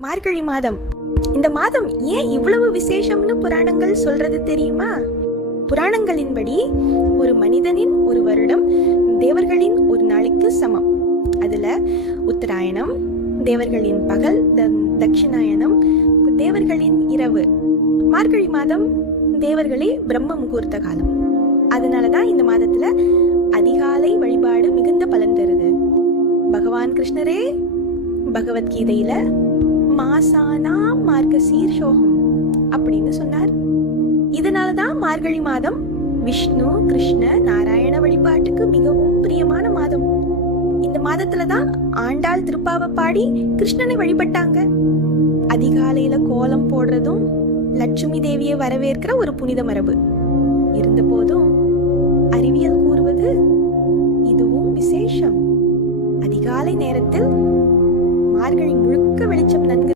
மார்கழி மாதம். இந்த மாதம் ஏன் இவ்வளவு விசேஷம்னு புராணங்கள் சொல்றது தெரியுமா? புராணங்களின்படி ஒரு மனிதனின் ஒரு வருடம் தேவர்களின் ஒரு நாளைக்கு சமம். அதுல உத்தராயணம் தேவர்களின் பகல், தட்சிணாயனம் தேவர்களின் இரவு. மார்கழி மாதம் தேவர்களே பிரம்ம முகூர்த்த காலம். அதனாலதான் இந்த மாதத்துல அதிகாலை வழிபாடு மிகுந்த பலன் தருது. பகவான் கிருஷ்ணரே பகவத்கீதையில மாசானா மார்கசீர் சோகம் அப்படின்னு சொன்னார். இதனாலதான் மார்கழி மாதம் விஷ்ணு கிருஷ்ண நாராயண வழிபாட்டுக்கு மிகவும் பிரியமான மாதம். இந்த மாதத்துலதான் ஆண்டாள் திருப்பாவை பாடி கிருஷ்ணனை வழிபட்டாங்க. அதிகாலையில கோலம் போடுறதும் லட்சுமி தேவியை வரவேற்கிற ஒரு புனித மரபு இருந்த போதும் அறிவியல் கூறுவது இதுவும் விசேஷம். அதிகாலை நேரத்தில் மார்கழி முழுக்க வெளிச்சம் நன்கு